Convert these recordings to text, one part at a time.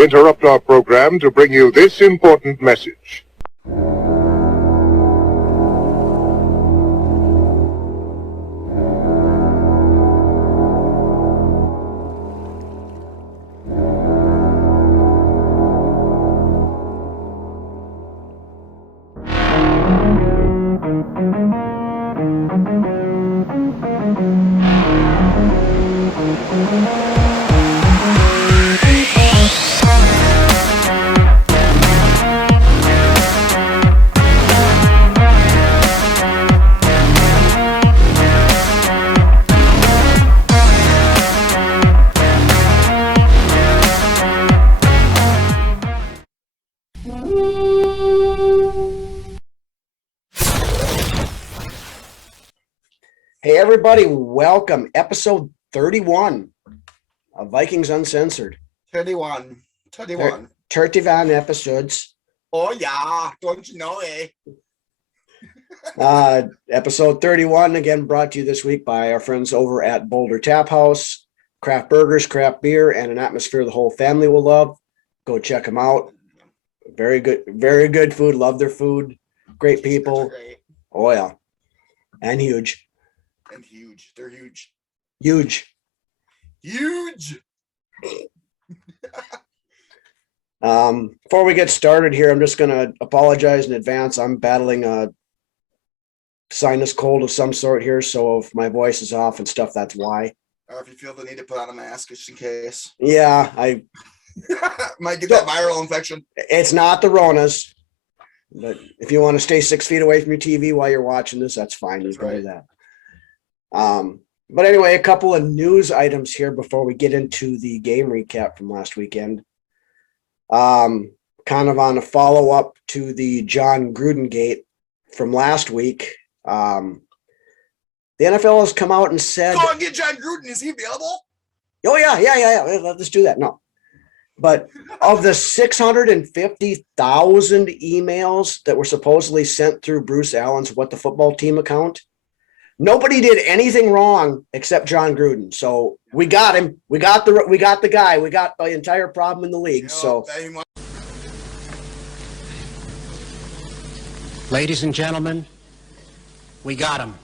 We interrupt our program to bring you this important message. Hey everybody, welcome. Episode 31 of Vikings Uncensored. 31. 31 episodes. Oh yeah, don't you know it? Episode 31, again brought to you this week by our friends over at Boulder Tap House. Craft burgers, craft beer, and an atmosphere the whole family will love. Go check them out. Very good food. Love their food. Great people. Great. Oh yeah. And huge. And huge. They're huge. Huge. Before we get started here, I'm just going to apologize in advance. I'm battling a sinus cold of some sort here, so if my voice is off and stuff, that's why. Or if you feel the need to put on a mask just in case. Yeah, I might get that viral infection. It's not the Ronas, but if you want to stay 6 feet away from your TV while you're watching this, that's fine. You can do that. But anyway, a couple of news items here before we get into the game recap from last weekend. Kind of on a follow-up to the John Gruden gate from last week. The NFL has come out and said, go and get John Gruden. Is he available? Oh yeah. Let's do that. No. But of the 650,000 emails that were supposedly sent through Bruce Allen's What the Football Team account, nobody did anything wrong except John Gruden. So we got him. We got the guy. We got the entire problem in the league. Ladies and gentlemen, we got him.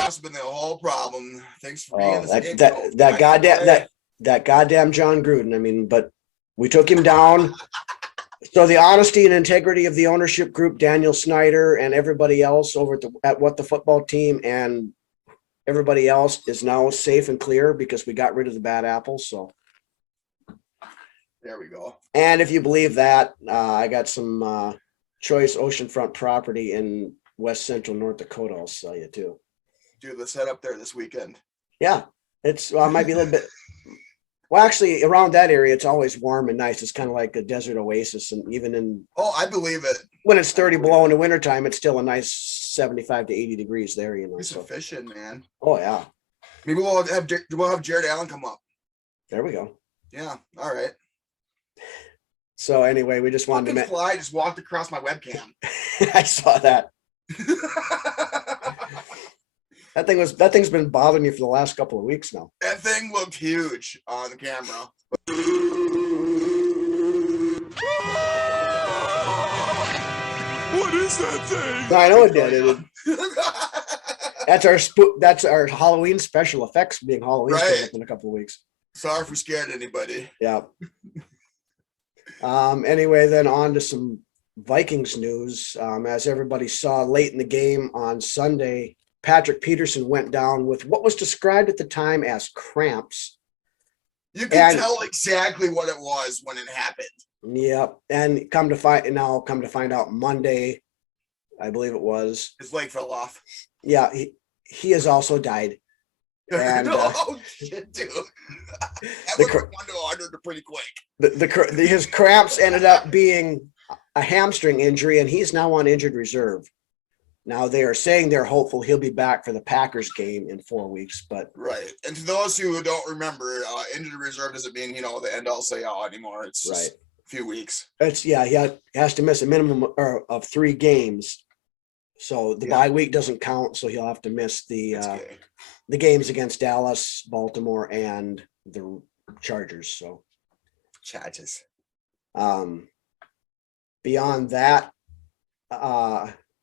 That's been the whole problem. Thanks for being that goddamn John Gruden. I mean, but we took him down. So the honesty and integrity of the ownership group, Daniel Snyder and everybody else over at What the Football Team and everybody else is now safe and clear because we got rid of the bad apples. So there we go. And if you believe that, I got some choice oceanfront property in West Central North Dakota. I'll sell you too. Do the setup there this weekend. Yeah, it's might be a little bit. Well, actually, around that area, it's always warm and nice. It's kind of like a desert oasis, and even in I believe it. When it's 30 below in the wintertime, it's still a nice 75 to 80 degrees there. You know, it's efficient, man. Oh yeah. Maybe we'll have Jared Allen come up. There we go. Yeah. All right. So anyway, we just wanted to. Fly just walked across my webcam. I saw that. That thing's been bothering you for the last couple of weeks now. That thing looked huge on the camera. What is that thing? I know it did. That's our Halloween special effects being Halloween coming up in a couple of weeks. Sorry if we scared anybody. Yeah. Anyway, then on to some Vikings news. As everybody saw late in the game on Sunday, Patrick Peterson went down with what was described at the time as cramps. You can tell exactly what it was when it happened. Yep. And come to find out Monday, I believe it was. His leg fell off. Yeah, he has also died. And, oh shit, dude! That went from 1 to 100 pretty quick. His cramps ended up being a hamstring injury, and he's now on injured reserve. Now they are saying they're hopeful he'll be back for the Packers game in 4 weeks, but right. And to those who don't remember, injured reserve doesn't mean the end all say all anymore. It's just a few weeks. He has to miss a minimum of 3 games So the Yeah. bye week doesn't count, so he'll have to miss That's okay. the games against Dallas, Baltimore, and the Chargers. So Charges. beyond that,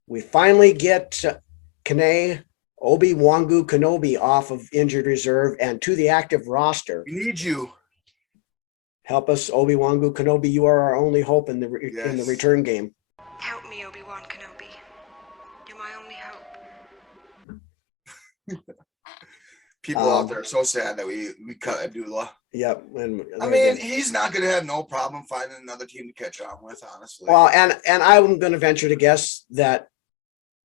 we finally get Obi Wangu Kenobi off of injured reserve and to the active roster. We need you. Help us, Obi Wangu Kenobi. You are our only hope in the Yes. return game. Help me, Obi-Wan Kenobi. You're my only hope. People out there are so sad that we cut Abdullah. Yep. And I mean, he's not going to have no problem finding another team to catch on with, honestly. well, and I'm going to venture to guess that,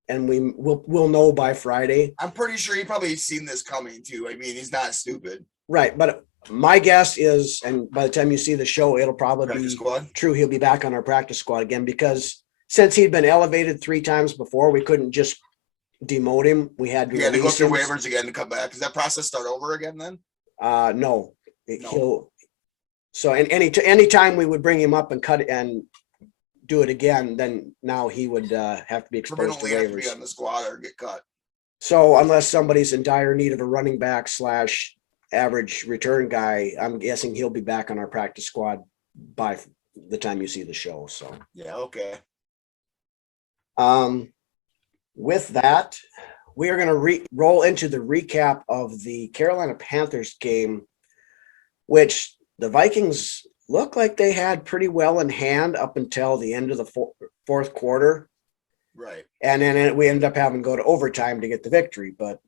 and we'll know by Friday. I'm pretty sure he probably seen this coming too. I mean, he's not stupid. Right, but my guess is, and by the time you see the show, it'll probably Practice be squad. true. He'll be back on our practice squad again because since he'd been elevated 3 times before, we couldn't just demote him. We had to He had to go release through him. waivers again to come back. Does that process start over again then? No, No. he'll. So, any time we would bring him up and cut it and do it again, then now he would have to be exposed to Permanently have to be waivers. on the squad or get cut. So, unless somebody's in dire need of a running back / average return guy, I'm guessing he'll be back on our practice squad by the time you see the show. So, Yeah, okay. with that, we are going to roll into the recap of the Carolina Panthers game, which the Vikings look like they had pretty well in hand up until the end of the fourth quarter. Right. And then we ended up having to go to overtime to get the victory. But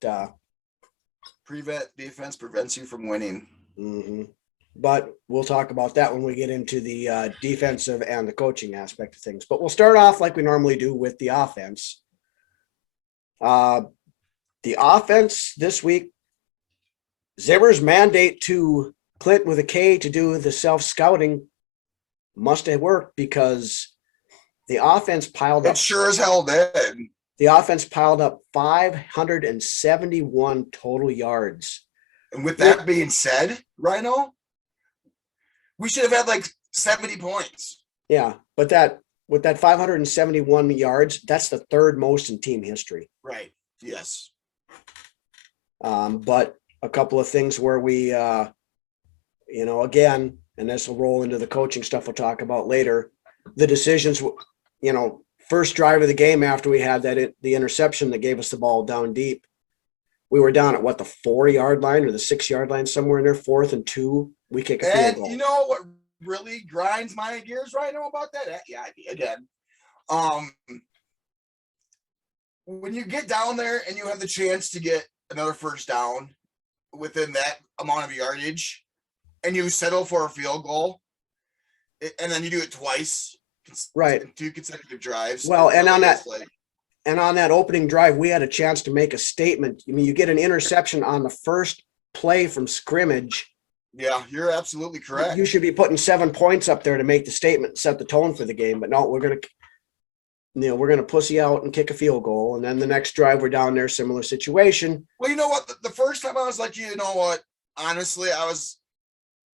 Prevent defense prevents you from winning. But we'll talk about that when we get into the defensive and the coaching aspect of things. But we'll start off like we normally do with the offense. The offense this week, Zimmer's mandate to Clint with a K to do the self-scouting must have worked because the offense piled up. It sure as hell did. The offense piled up 571 total yards. And with that being said, Ryno, we should have had like 70 points. Yeah, but with that 571 yards, that's the third most in team history. Right. Yes. But a couple of things where we, again, and this will roll into the coaching stuff we'll talk about later. The decisions, first drive of the game after we had the interception that gave us the ball down deep. We were down at the 4-yard line or the 6-yard line, somewhere in there, 4th and 2. We kick a field And goal. you know what really grinds my gears right now about that? Yeah, again. When you get down there and you have the chance to get another first down within that amount of yardage and you settle for a field goal and then you do it twice, Right. 2 consecutive drives. Well, and on that, like, and on that opening drive, we had a chance to make a statement. I mean, you get an interception on the first play from scrimmage. yeah, you're absolutely correct. You should be putting 7 points up there to make the statement, set the tone for the game. But no, we're gonna pussy out and kick a field goal, and then the next drive we're down there, similar situation. Well, you know what? The first time I was like, you know what? Honestly,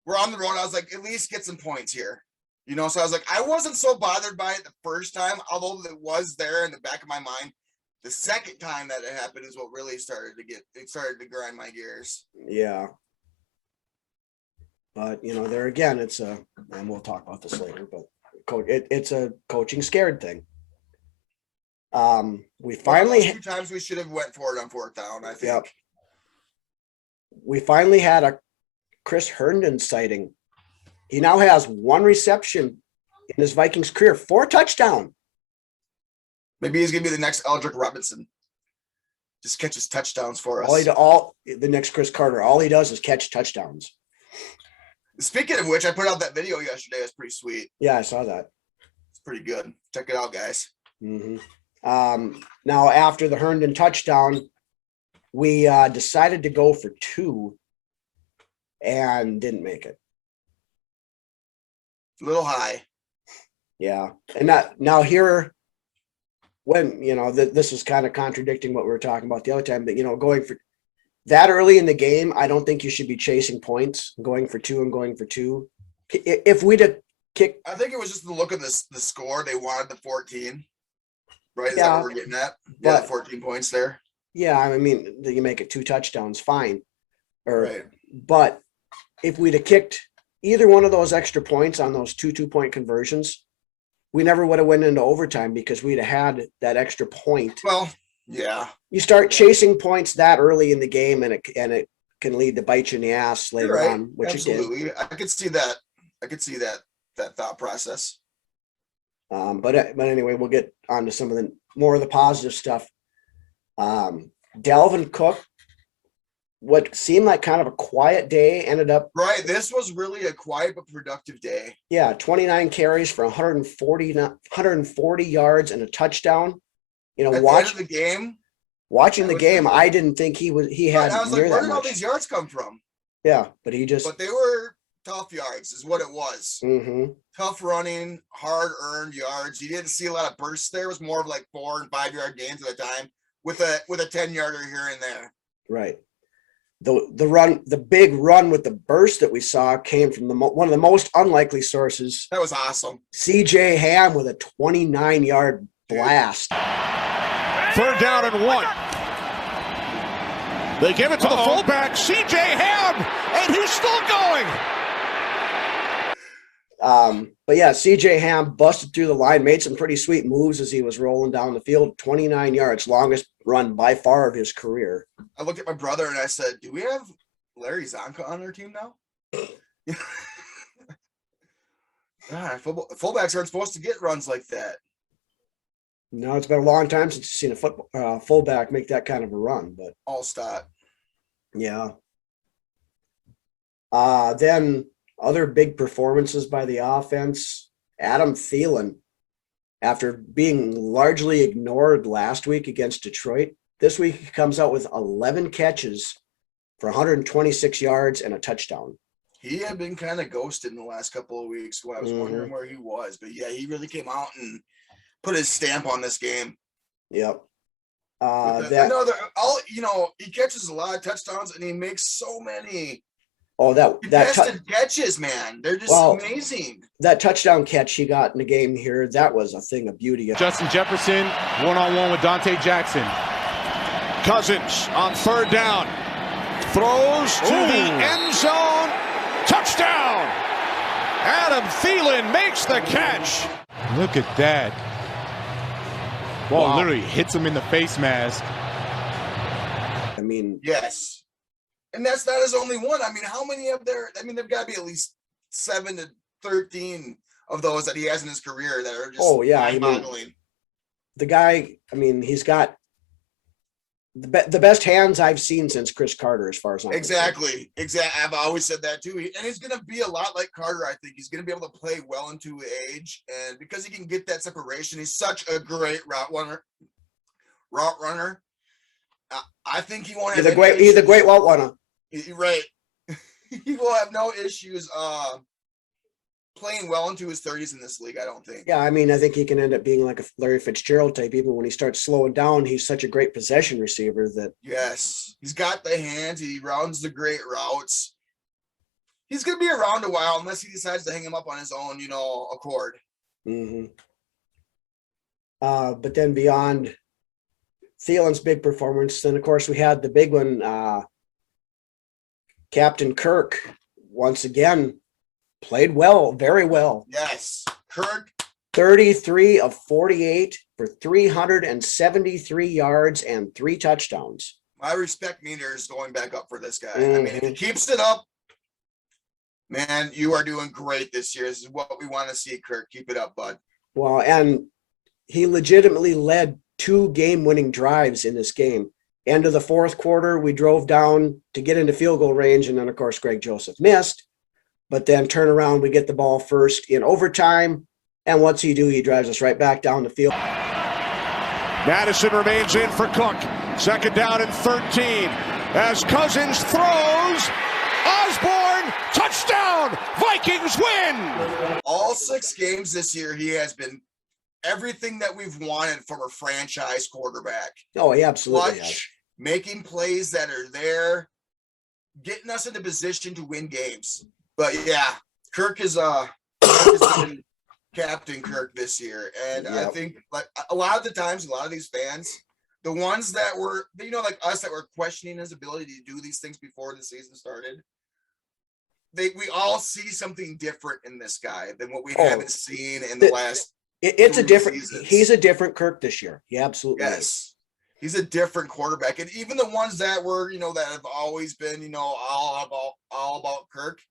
we're on the road. I was like, at least get some points here. So I was like, I wasn't so bothered by it the first time, although it was there in the back of my mind. The second time that it happened is what really started to grind my gears. Yeah. But there again, and we'll talk about this later, but it's a coaching scared thing. We finally 2 times we should have went for it on 4th down, I think. Yep. We finally had a Chris Herndon sighting. He now has 1 reception in his Vikings career, 4 touchdowns. Maybe he's gonna be the next Aldrick Robinson. Just catches touchdowns for us. The next Chris Carter. All he does is catch touchdowns. Speaking of which, I put out that video yesterday. It's pretty sweet. Yeah, I saw that. It's pretty good. Check it out, guys. Now after the Herndon touchdown, we decided to go for 2 and didn't make it. A little high. Yeah. And now here, when, this is kind of contradicting what we were talking about the other time, but, going for that early in the game, I don't think you should be chasing points, going for 2 and going for 2. If we'd have kicked. I think it was just the look of the score. They wanted the 14. right? Is that Yeah, what we're getting at? Yeah, but 14 points there. yeah, I mean, you make it 2 touchdowns, fine. Right. But if we'd have kicked either one of those extra points on those 2 2-point conversions, we never would have went into overtime because we'd have had that extra point. Well, yeah. You start chasing points that early in the game, and it can lead to bite you in the ass later You're right. on, which Absolutely. it I could see that. I could see that thought process. did. But anyway, we'll get on to some of the more of the positive stuff. Delvin Cook, what seemed like kind of a quiet day, ended up Right. This was really a quiet but productive day. 29 carries for 140 yards and a touchdown. You know, At the end of the game, watching the was game, like- I didn't think he had I was near like, where that did all much. these yards come from? Yeah, but he just But they were tough yards, is what it was. Mhm. Tough running, hard earned yards. You didn't see a lot of bursts there. It was more of like 4 and 5 yard gains at a time with a 10-yarder here and there. Right. The big run with the burst that we saw came from one of the most unlikely sources. That was awesome. CJ Ham with a 29-yard blast. 3rd down and 1. They give it to the fullback, CJ Ham, and he's still going. But yeah, CJ Ham busted through the line, made some pretty sweet moves as he was rolling down the field. 29 yards, longest run by far of his career. I looked at my brother and I said, do we have Larry Zonka on our team now? God, fullbacks aren't supposed to get runs like that. No, it's been a long time since you've seen a fullback make that kind of a run, but All stat. yeah. Then other big performances by the offense. Adam Thielen, after being largely ignored last week against Detroit, this week he comes out with 11 catches for 126 yards and a touchdown. He had been kind of ghosted in the last couple of weeks, so I was wondering where he was. But yeah, he really came out and put his stamp on this game. Yep. He catches a lot of touchdowns and he makes so many that catches, man. They're just amazing. That touchdown catch he got in the game here, that was a thing of beauty. Justin Jefferson, one-on-one with Dante Jackson. Cousins on 3rd down. Throws to the end zone. Touchdown! Adam Thielen makes the catch. Look at that. Ball literally hits him in the face mask. I mean, yes. And that's not his only one. I mean, how many of they've got to be at least 7 to 13 of those that he has in his career that are just mind-boggling. The guy, I mean, he's got the best hands I've seen since Chris Carter, as far as I'm concerned. Exactly. I've always said that too. And he's going to be a lot like Carter. I think he's going to be able to play well into age, and because he can get that separation, he's such a great route runner. I think he won't have he's a great route runner. Right. He will have no issues playing well into his 30s in this league, I don't think. Yeah, I mean, I think he can end up being like a Larry Fitzgerald type. Even when he starts slowing down, he's such a great possession receiver that. Yes, he's got the hands. He runs the great routes. He's going to be around a while unless he decides to hang him up on his own, accord. Mm-hmm. But then beyond Thielen's big performance, then of course we had the big one. Captain Kirk once again played well, very well. Yes, Kirk. 33 of 48 for 373 yards and 3 touchdowns. My respect meter is going back up for this guy. I mean, if he keeps it up, man, you are doing great this year. This is what we want to see, Kirk. Keep it up, bud. Well, and he legitimately led 2 game-winning drives in this game. End of the 4th quarter, we drove down to get into field goal range, and then, of course, Greg Joseph missed. But then turn around, we get the ball first in overtime, and what's he do? He drives us right back down the field. Madison remains in for Cook. 2nd down and 13. As Cousins throws, Osborne, touchdown! Vikings win! All 6 games this year, he has been everything that we've wanted from a franchise quarterback. Oh, he absolutely Clutch, making plays that are there, getting us into position to win games. But yeah, Kirk has been Captain Kirk this year. And I Yep. think like a lot of the times, a lot of these fans, the ones that were, like us that were questioning his ability to do these things before the season started, we all see something different in this guy than what we haven't seen in the last. It's a 2 different. seasons. He's a different Kirk this year. He absolutely is. Yes. He's a different quarterback. And even the ones that were, that have always been, all about Kirk,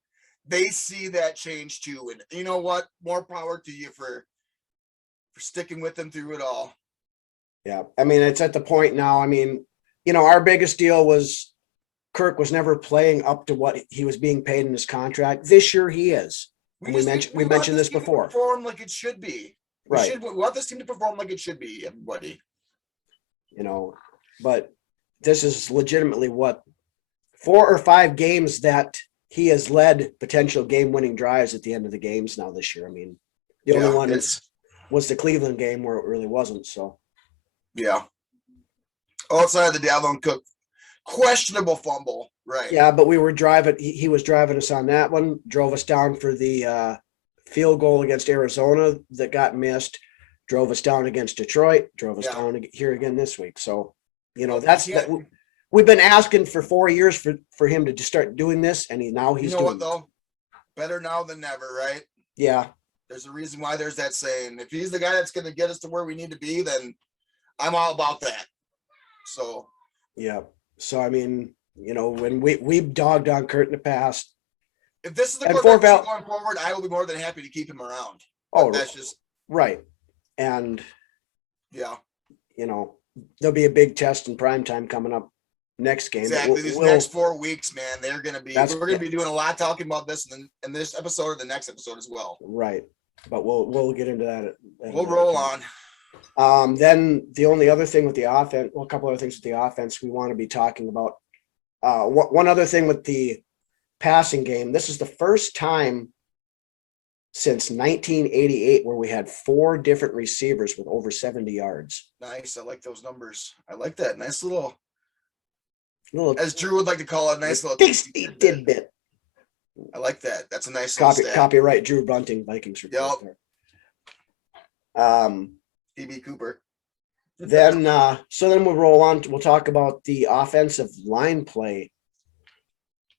they see that change too. And you know what? More power to you for sticking with him through it all. Yeah. I mean, it's at the point now. I mean, our biggest deal was Kirk was never playing up to what he was being paid in his contract. This year he is. We mentioned this before. Perform like it should be. Right. We want this team to perform like it should be, everybody. But this is legitimately what 4 or 5 games that he has led potential game-winning drives at the end of the games now this year. I mean, the only one was the Cleveland game where it really wasn't. So, yeah. Outside of the Dalvin Cook questionable fumble, right? Yeah, but we were driving. He was driving us on that one. Drove us down for the field goal against Arizona that got missed. Drove us down against Detroit. Drove us down here again this week. So, we've been asking for 4 years for him to just start doing this, and he's doing what though? Better now than never, right? Yeah. There's a reason why there's that saying. If he's the guy that's going to get us to where we need to be, then I'm all about that. So. Yeah. So, I mean, when we've dogged on Kurt in the past. If this is the quarterback going forward, I will be more than happy to keep him around. But that's just. Right. And. Yeah. There'll be a big test in prime time coming up next game. Exactly. These next 4 weeks, man, we're going to be doing a lot talking about this in this episode or the next episode as well. Right. But we'll get into that. We'll roll on. Then the only other thing with the offense, a couple other things with the offense we want to be talking about. One other thing with the passing game. This is the first time since 1988 where we had 4 different receivers with over 70 yards. Nice. I like those numbers. I like that. Nice little, as Drew would like to call it, nice little tasty tidbit. I like that. That's a nice copyright Drew Bunting, Vikings Report. Yep. DB Cooper. Then we'll roll on. We'll talk about the offensive line play.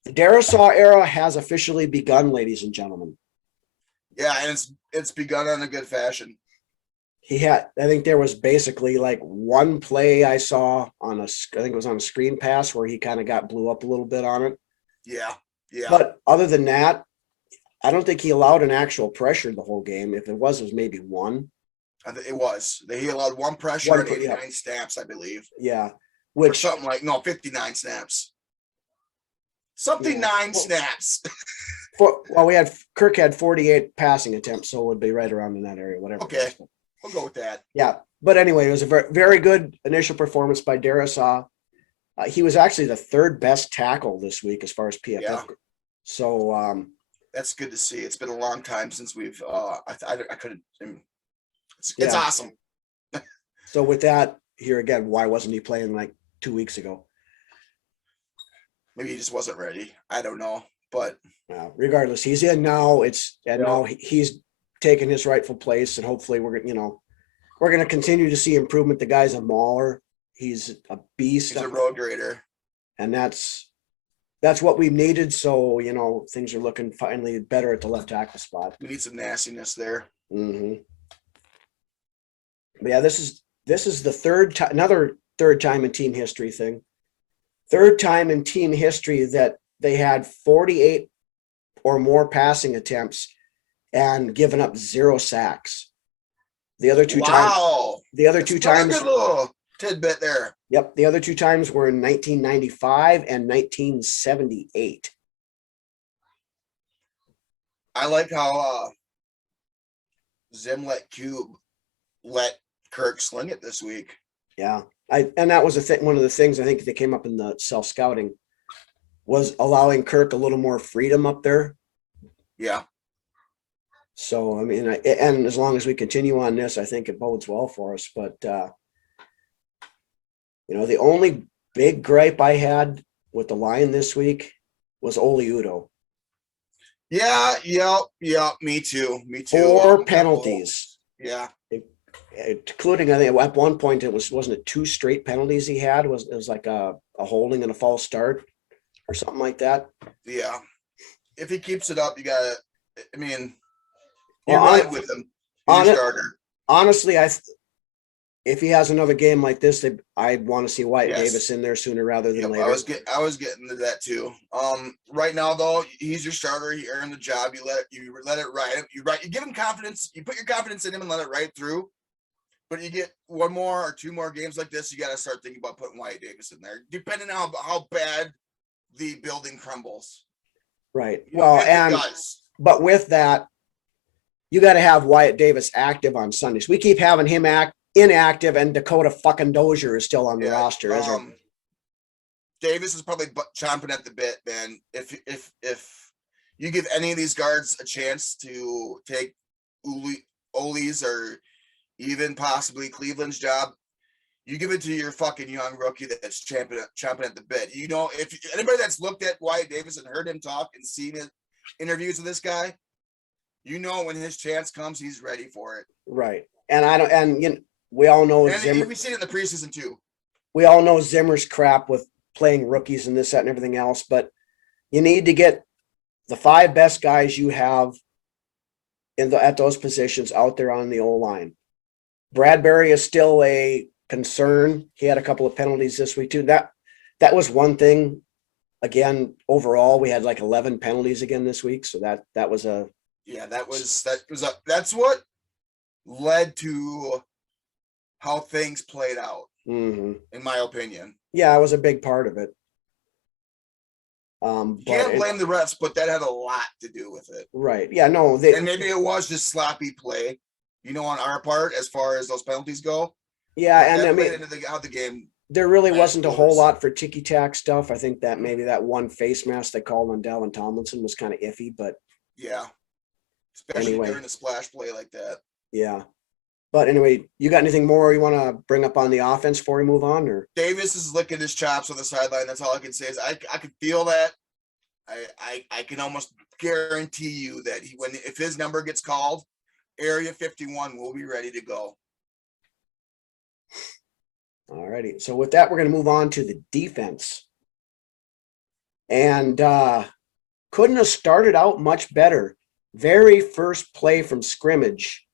The Darisaw era has officially begun, ladies and gentlemen. Yeah, and it's begun on a good fashion. I think there was basically like one play I saw I think it was on a screen pass where he kind of blew up a little bit on it. Yeah. Yeah. But other than that, I don't think he allowed an actual pressure the whole game. If it was maybe one. It was. He allowed one pressure and 89 snaps, I believe. Yeah. Or something 59 snaps. Snaps. Kirk had 48 passing attempts, so it would be right around in that area, whatever. Okay. We'll go with that. Yeah. But anyway, it was a very, very good initial performance by Darisaw. He was actually the 3rd best tackle this week as far as PFF. Yeah. So that's good to see. It's been a long time since we've I couldn't. It's awesome. So with that, here again, why wasn't he playing like 2 weeks ago? Maybe he just wasn't ready. I don't know, but regardless, he's in now. Now he's taken his rightful place, and hopefully we're going to continue to see improvement. The guy's a mauler. He's a beast. He's a road grader, and that's what we needed. So things are looking finally better at the left tackle spot. We need some nastiness there. Mm-hmm. But yeah, this is the third time, another third time in team history thing. Third time in team history that they had 48 or more passing attempts and given up 0 sacks. The other two times. Good little tidbit there. Yep, the other 2 times were in 1995 and 1978. I like how Zim let Kirk sling it this week. Yeah. And that was one of the things I think that came up in the self-scouting was allowing Kirk a little more freedom up there. Yeah. So, I mean, and as long as we continue on this, I think it bodes well for us. But, the only big gripe I had with the line this week was Ole Udoh. Yeah, yep. Me too. 4 penalties, Yeah. including, I think at one point wasn't it 2 straight penalties he had? It was like a holding and a false start or something like that. Yeah. If he keeps it up, you gotta. I mean, you Well, ride with him. He's your starter. Honestly, if he has another game like this, I'd want to see Wyatt Yes. Davis in there sooner rather than Yep, later. I was getting to that too. Right now though, he's your starter. He earned the job. You let it ride. You give him confidence. You put your confidence in him and let it ride through. But you get 1 more or 2 more games like this, you got to start thinking about putting Wyatt Davis in there, depending on how bad the building crumbles. Right. Well, It does. but with that, you got to have Wyatt Davis active on Sundays. We keep having him inactive, and Dakota fucking Dozier is still on the roster. Davis is probably chomping at the bit, man. If you give any of these guards a chance to take Oli's or even possibly Cleveland's job, you give it to your fucking young rookie that's chomping at the bit. You know, if anybody that's looked at Wyatt Davis and heard him talk and seen his interviews with this guy, you know when his chance comes, he's ready for it. Right. And we all know Zimmer. We see it in the preseason too. We all know Zimmer's crap with playing rookies and this, that, and everything else, but you need to get the 5 best guys you have at those positions out there on the O-line. Bradbury is still a concern. He had a couple of penalties this week too. That was one thing. Again, overall, we had like 11 penalties again this week. So that was that's what led to how things played out, in my opinion. Yeah, it was a big part of it. Can't blame the refs, but that had a lot to do with it. Right. Yeah, no. And maybe it was just sloppy play, on our part as far as those penalties go. Yeah, and I mean, how the game. There really wasn't a whole lot for ticky-tack stuff. I think that maybe that one face mask they called on Delvin Tomlinson was kind of iffy, but yeah, especially during a splash play like that. Yeah. But anyway, you got anything more you want to bring up on the offense before we move on? Or Davis is licking his chops on the sideline. That's all I can say is I can feel that. I can almost guarantee you that if his number gets called, Area 51 will be ready to go. All righty. So with that, we're going to move on to the defense. And couldn't have started out much better. Very first play from scrimmage.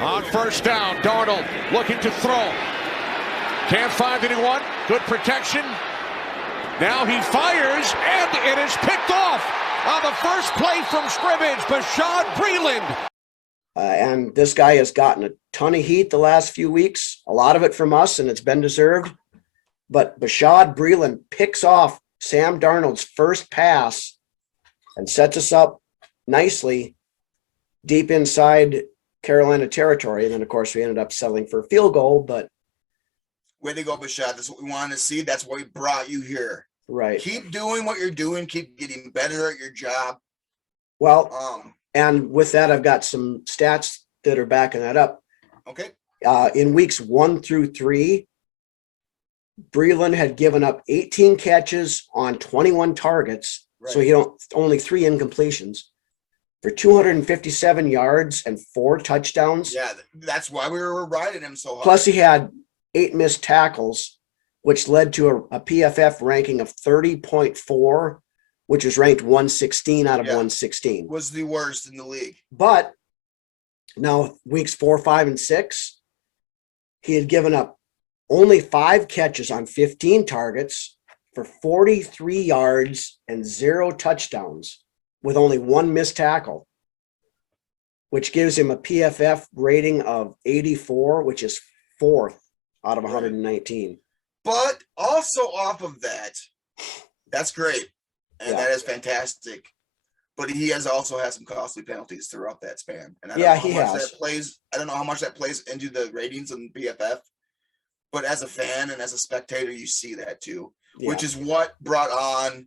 On first down, Darnold looking to throw. Can't find anyone. Good protection. Now he fires, and it is picked off on the first play from scrimmage. Bashaud Breeland. And this guy has gotten a ton of heat the last few weeks, a lot of it from us, and it's been deserved. But Bashaud Breeland picks off Sam Darnold's first pass and sets us up nicely deep inside Carolina territory. And then, of course, we ended up settling for a field goal, but way to go, Bashaud. That's what we wanted to see. That's why we brought you here. Right. Keep doing what you're doing. Keep getting better at your job. Well, and with that, I've got some stats that are backing that up. Okay. In weeks 1 through 3, Breeland had given up 18 catches on 21 targets. Right. So he only 3 incompletions for 257 yards and 4 touchdowns. Yeah, that's why we were riding him so hard. Plus he had 8 missed tackles, which led to a PFF ranking of 30.4, which was ranked 116 out of 116. Was the worst in the league. But now weeks 4, 5, and 6, he had given up only 5 catches on 15 targets for 43 yards and 0 touchdowns with only 1 missed tackle, which gives him a PFF rating of 84, which is 4th out of 119. But also off of that, that's great. And that is fantastic. But he has also had some costly penalties throughout that span. And I don't know how much that plays into the ratings on BFF. But as a fan and as a spectator, you see that too, which is what brought on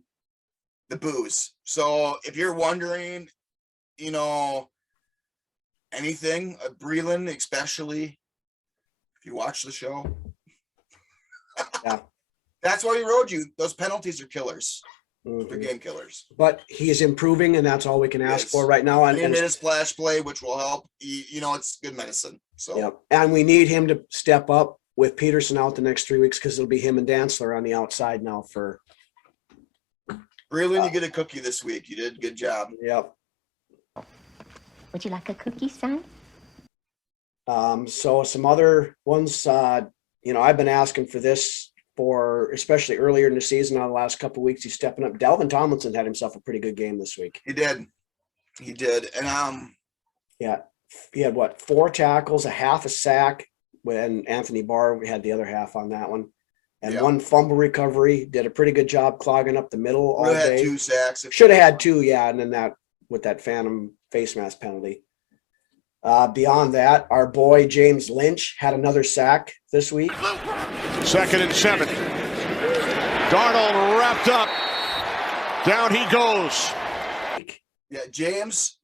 the boos. So if you're wondering, anything, Breeland, especially if you watch the show, that's why we rode you. Those penalties are killers. They're game killers. But he's improving, and that's all we can ask Yes. for right now. And he made a splash play, which will help. It's good medicine. So yep. And we need him to step up with Peterson out the next 3 weeks because it'll be him and Dantzler on the outside now for. Breland, you get a cookie this week. You did a good job. Yep. Would you like a cookie, son? So some other ones, I've been asking for this for, especially earlier in the season, on the last couple of weeks, he's stepping up. Delvin Tomlinson had himself a pretty good game this week. He did. And yeah, he had 4 tackles, a half a sack when Anthony Barr had the other half on that one, and 1 fumble recovery. Did a pretty good job clogging up the middle all had day. 2 sacks. Should have had 2, yeah, and then that with that phantom face mask penalty. Beyond that, our boy James Lynch had another sack this week. 2nd and 7. Darnold wrapped up. Down he goes. Yeah, James.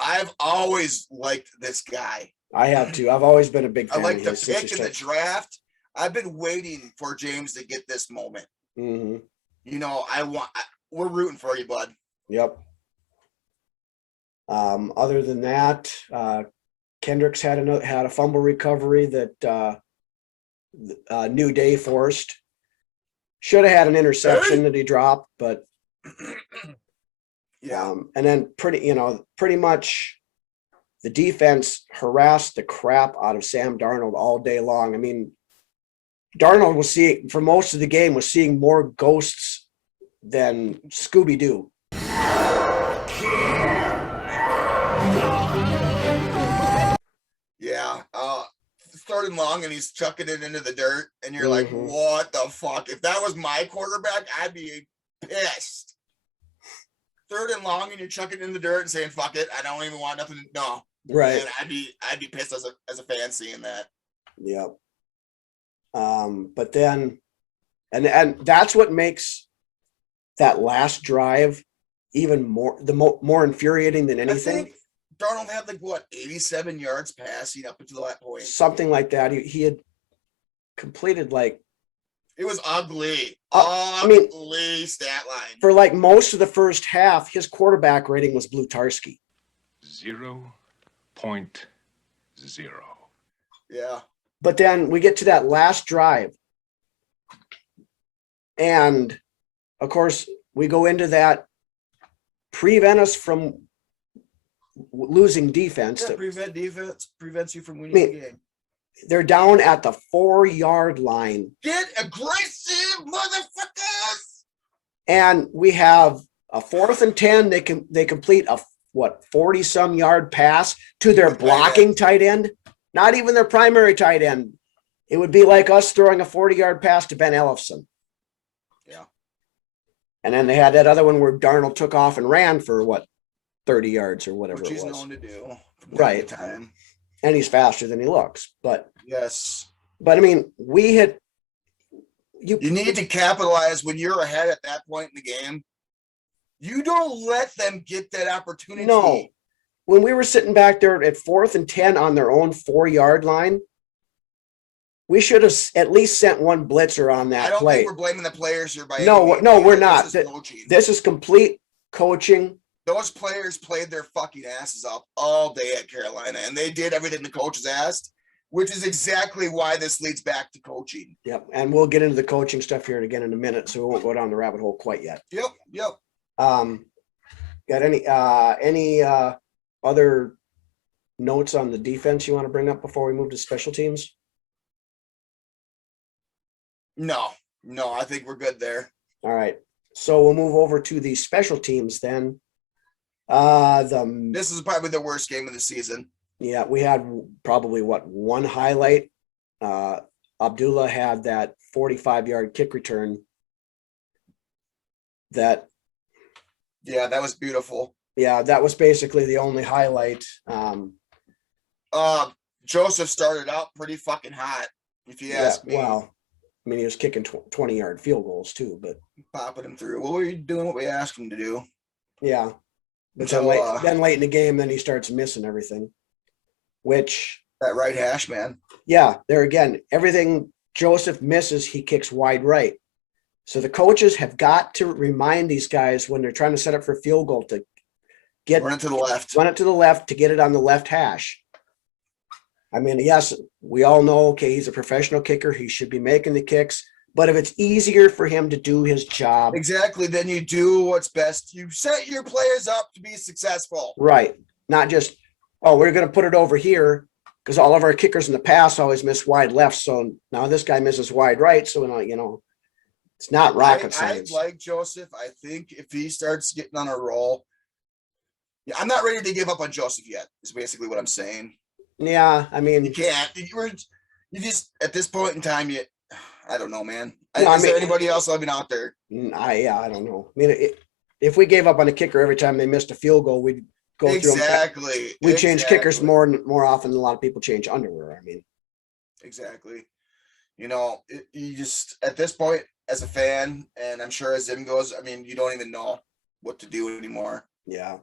I've always liked this guy. I have too. I've always been a big fan I like of the his since pick he in the started. draft. I've been waiting for James to get this moment. Mhm. We're rooting for you, bud. Yep. Other than that, Kendricks had a fumble recovery that New Day forced. Should have had an interception that he dropped, but Yeah. and then pretty much the defense harassed the crap out of Sam Darnold all day long. I mean, Darnold was seeing for most of the game was seeing more ghosts than Scooby-Doo. Yeah. 3rd and long, and he's chucking it into the dirt, and you're like, Mhm. what the fuck? If that was my quarterback, I'd be pissed. 3rd and long, and you're chucking it in the dirt and saying, fuck it, I don't even want nothing. No. Right. Man, I'd be pissed as a fan seeing that. Yep. But then, and that's what makes that last drive even more infuriating than I anything. think Darnold had 87 yards passing up until that point. Something like that. He had completed It was ugly. I mean, Ugly stat line. for most of the first half, his quarterback rating was Blutarski. 0.0. Yeah. But then we get to that last drive. And of course, we go into that prevent us from losing defense. Yeah, prevent defense prevents you from winning I mean, the game. They're down at the 4-yard line. Get aggressive, motherfuckers! And we have a 4th and 10. They complete a 40-some yard pass to their blocking tight end. Not even their primary tight end. It would be like us throwing a 40-yard pass to Ben Ellefson. Yeah. And then they had that other one where Darnold took off and ran for 30 yards or whatever Which it he's was. known to do. From Right. time to time. And he's faster than he looks. But Yes. I mean, we had You need to capitalize when you're ahead at that point in the game. You don't let them get that opportunity. No. When we were sitting back there at 4th and 10 on their own 4-yard line, we should have at least sent one blitzer on that I don't play. think we're blaming the players here by No, any means. no, we're This not. is coaching. This is complete coaching. Those players played their fucking asses off all day at Carolina, and they did everything the coaches asked, which is exactly why this leads back to coaching. Yep. And we'll get into the coaching stuff here again in a minute, so we won't go down the rabbit hole quite yet. Yep. Got any other notes on the defense you want to bring up before we move to special teams? No, I think we're good there. All right. So we'll move over to the special teams then. This is probably the worst game of the season. Yeah, we had probably one highlight. Abdullah had that 45-yard kick return. Yeah, that was beautiful. Yeah, that was basically the only highlight. Joseph started out pretty fucking hot, if you ask me. Well, I mean, he was kicking 20-yard field goals too, but Popping him through. Well, we're doing what we asked him to do. yeah. But So, then late in the game, then he starts missing everything. Which, that right hash, man. yeah, there again, everything Joseph misses, he kicks wide right. So the coaches have got to remind these guys when they're trying to set up for a field goal to Run it to the left. run it to the left to get it on the left hash. I mean, yes, we all know, okay, he's a professional kicker. He should be making the kicks. But if it's easier for him to do his job. Exactly. Then you do what's best. You set your players up to be successful. Right. Not just, oh, we're going to put it over here because all of our kickers in the past always miss wide left. So now this guy misses wide right. So, it's not rocket science. I like Joseph. I think if he starts getting on a roll, yeah, I'm not ready to give up on Joseph yet, is basically what I'm saying. Yeah. I mean, You can't. You just, at this point in time, I don't know, man. No, Is there anybody else living out there? I don't know. I mean, if we gave up on a kicker every time they missed a field goal, we'd go through them. Exactly. We change kickers more often than a lot of people change underwear. I mean, exactly. You just, at this point, as a fan, and I'm sure as Zim goes, I mean, you don't even know what to do anymore. yeah.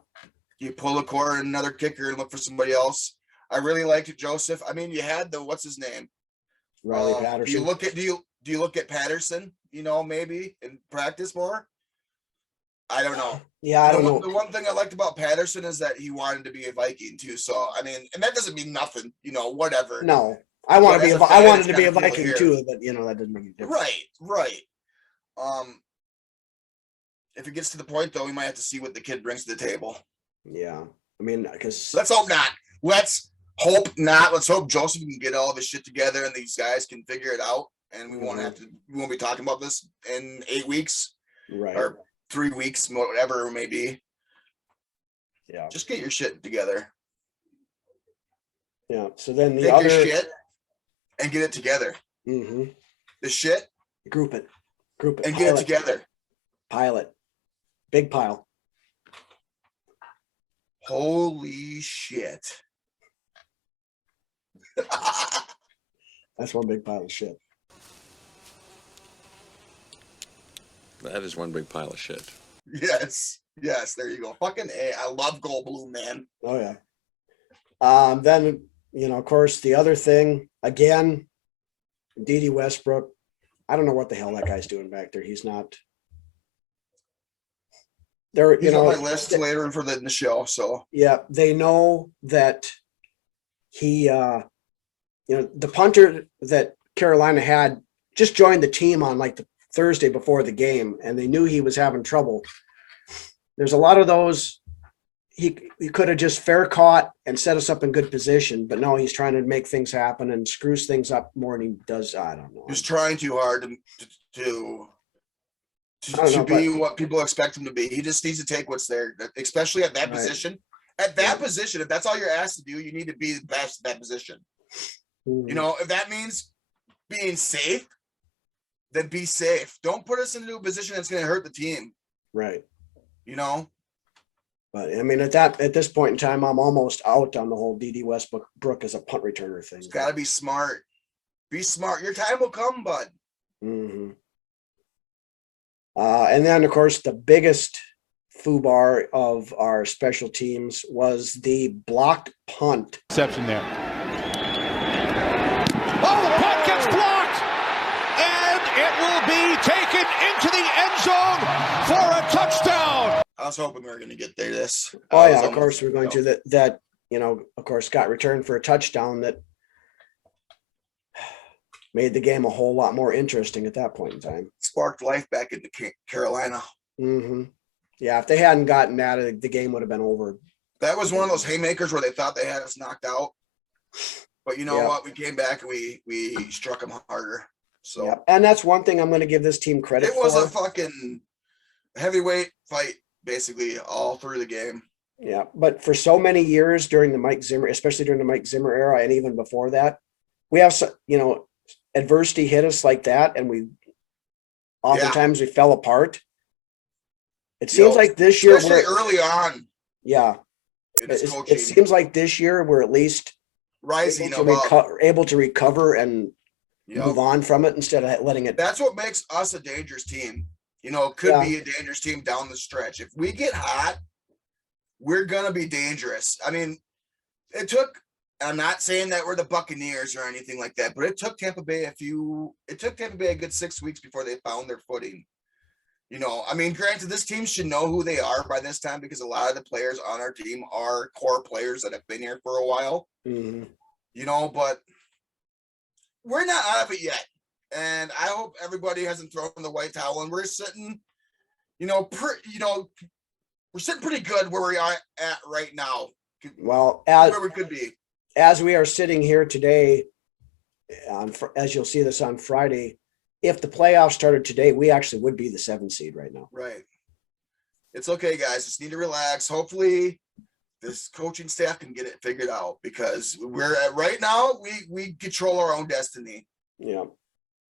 You pull the cord and another kicker and look for somebody else. I really liked Joseph. I mean, you had what's his name? Riley Patterson. Do you look at Patterson, maybe in practice more? I don't know. Yeah, I don't know. The one thing I liked about Patterson is that he wanted to be a Viking too. So, I mean, and that doesn't mean nothing, whatever. No, I wanted to be a cool Viking here. too, but that doesn't make any difference. Right. If it gets to the point though, we might have to see what the kid brings to the table. Yeah. I mean, because Let's hope not. Let's hope not. Let's hope Joseph can get all of his shit together and these guys can figure it out. And we won't be talking about this in 8 weeks right. or 3 weeks, whatever it may be. Yeah. Just get your shit together. Yeah. So then Take your shit and get it together. Mm-hmm. The shit. Group it. And get it together. Pile it. Big pile. Holy shit. That's one big pile of shit. That is one big pile of shit. Yes, there you go. Fucking A. I love Goldblum, man. Oh yeah. Then of course, the other thing again, D.D. Westbrook. I don't know what the hell that guy's doing back there. He's not. There, He's on my list later for the show. So yeah, they know that he, the punter that Carolina had just joined the team on like the Thursday before the game, and they knew he was having trouble. There's a lot of those. He could have just fair caught and set us up in good position, but no, he's trying to make things happen and screws things up more than he does. I don't know. He's trying too hard to be what people expect him to be. He just needs to take what's there, especially at that position. At that position, if that's all you're asked to do, you need to be the best at that position. Mm-hmm. If that means being safe, then be safe. Don't put us into a position that's going to hurt the team. Right. But I mean, at this point in time, I'm almost out on the whole D.D. Westbrook as a punt returner thing. It's got to be smart. Be smart. Your time will come, bud. Mm-hmm. And then, of course, the biggest foobar of our special teams was the blocked punt. Exception there. Oh, the punt gets blocked! And it will be taken into the end zone for a touchdown! I was hoping we were going to get there this. Oh, yeah, of course, we're going to that, of course, got returned for a touchdown that made the game a whole lot more interesting at that point in time. Sparked life back into Carolina. Mm-hmm. Yeah, if they hadn't gotten that, the game would have been over. That was one of those haymakers where they thought they had us knocked out. But you know what? We came back and we struck them harder. So and that's one thing I'm going to give this team credit for. It was a fucking heavyweight fight, basically, all through the game. Yeah, but for so many years during the Mike Zimmer, especially during the Mike Zimmer era, and even before that, we have, adversity hit us like that, and we oftentimes we fell apart. It seems like this year, especially early on. Yeah, it seems like this year we're at least rising, able to recover and move on from it instead of letting it. That's what makes us a dangerous team. Could be a dangerous team down the stretch. If we get hot, we're gonna be dangerous. I mean, I'm not saying that we're the Buccaneers or anything like that, but it took Tampa Bay a good 6 weeks before they found their footing. You know, I mean, granted, this team should know who they are by this time because a lot of the players on our team are core players that have been here for a while. Mm-hmm. You know, but we're not out of it yet. And I hope everybody hasn't thrown the white towel. And we're sitting, we're sitting pretty good where we are at right now. Well, where we could be. As we are sitting here today, as you'll see this on Friday, if the playoffs started today, we actually would be the 7th seed right now. Right. It's okay, guys. Just need to relax. Hopefully this coaching staff can get it figured out because we're at right now, we control our own destiny. Yeah.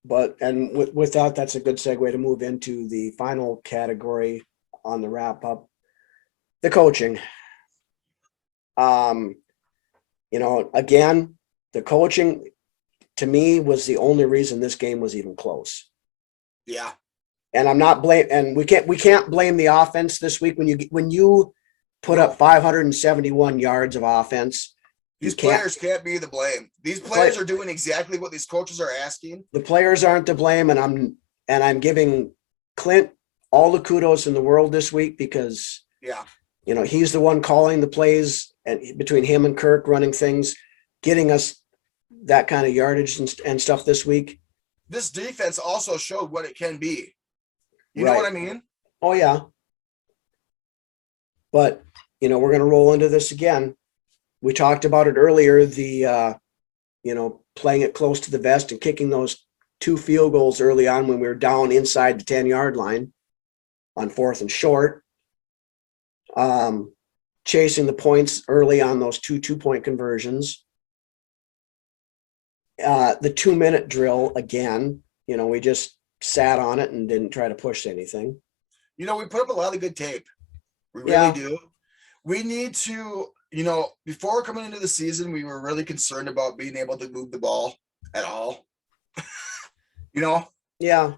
But, and with that, that's a good segue to move into the final category on the wrap up, the coaching. Again, the coaching to me was the only reason this game was even close. Yeah. And I'm not and we can't blame the offense this week when you put up 571 yards of offense. These players can't be the blame. These players are doing exactly what these coaches are asking. The players aren't to blame, and I'm giving Clint all the kudos in the world this week because he's the one calling the plays, and between him and Kirk running things, getting us that kind of yardage and stuff this week. This defense also showed what it can be. You know what I mean? Oh yeah. But we're going to roll into this again. We talked about it earlier, the playing it close to the vest and kicking those 2 field goals early on when we were down inside the 10-yard line on 4th and short. Chasing the points early on those 2 2-point conversions. The 2-minute drill again, we just sat on it and didn't try to push anything. We put up a lot of good tape. We really do. We need to, before coming into the season, we were really concerned about being able to move the ball at all. Yeah.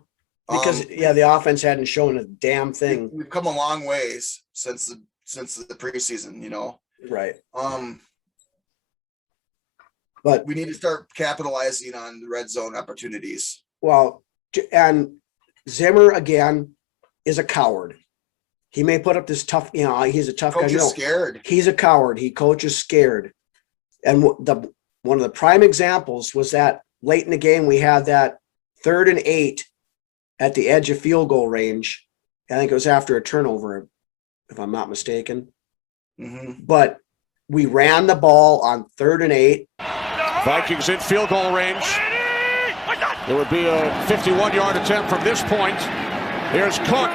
Because the offense hadn't shown a damn thing. We've come a long ways since the preseason, Right. But we need to start capitalizing on the red zone opportunities. Well, and Zimmer again is a coward. He may put up this tough, he's a tough guy. Coach is scared. He's a coward. He coaches scared. And one of the prime examples was that late in the game, we had that 3rd and 8 at the edge of field goal range. I think it was after a turnover, if I'm not mistaken. Mm-hmm. But we ran the ball on 3rd and 8. Vikings in field goal range. There would be a 51-yard attempt from this point. Here's Cook,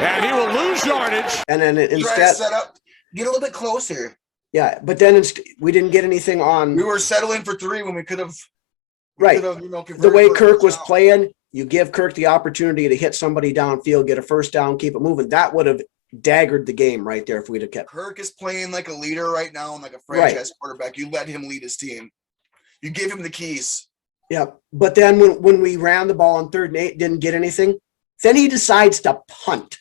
and he will lose yardage. And then instead, set up, get a little bit closer. Yeah, but then we didn't get anything on. We were settling for 3 when we could have. Right. The way Kirk was playing, you give Kirk the opportunity to hit somebody downfield, get a first down, keep it moving. That would have daggered the game right there if we'd have kept. Kirk is playing like a leader right now and like a franchise quarterback. You let him lead his team. You give him the keys. Yeah, but then when we ran the ball on 3rd and 8, didn't get anything, then he decides to punt.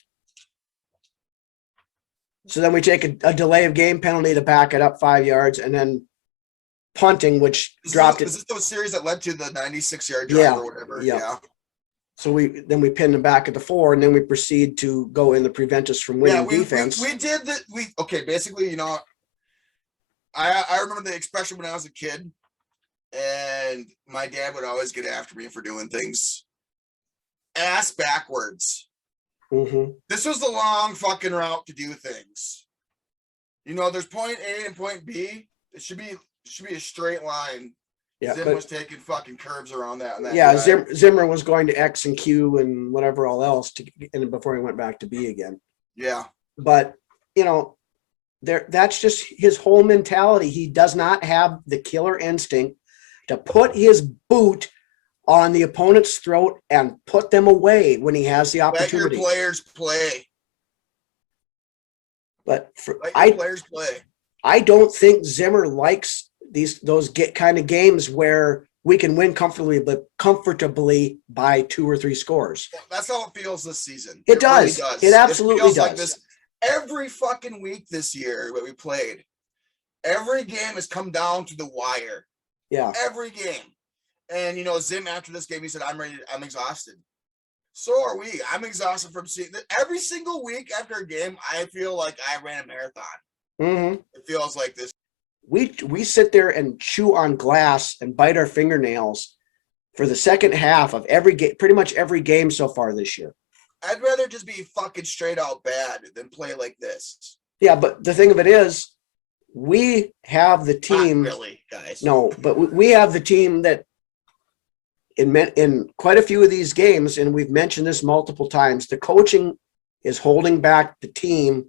So then we take a delay of game penalty to back it up 5 yards, and then punting, which dropped it. Is this the series that led to the 96-yard drive or whatever? Yeah. So we pinned them back at the 4, and then we proceed to go in the prevent us from winning defense. We did that. Basically, I remember the expression when I was a kid, and my dad would always get after me for doing things ass backwards. Mm-hmm. This was the long fucking route to do things. There's point A and point B. It should be a straight line. Yeah, Zimmer was taking fucking curves around that. Zimmer was going to X and Q and whatever all else and before he went back to B again. Yeah. But that's just his whole mentality. He does not have the killer instinct to put his boot on the opponent's throat and put them away when he has the opportunity. Let your players play. But players play. I don't think Zimmer likes those kind of games where we can win comfortably by 2 or 3 scores. That's how it feels this season. It does. Really does. It absolutely feels does. Like this every fucking week this year that we played. Every game has come down to the wire. Yeah. Every game. And Zim after this game, he said, I'm ready. I'm exhausted. So are we. I'm exhausted from seeing that every single week after a game. I feel like I ran a marathon. Mm-hmm. It feels like this. We sit there and chew on glass and bite our fingernails for the second half of every game, pretty much every game so far this year. I'd rather just be fucking straight out bad than play like this. Yeah, but the thing of it is, we have the team. Not really, guys. No, but we have the team that in quite a few of these games, and we've mentioned this multiple times, the coaching is holding back the team.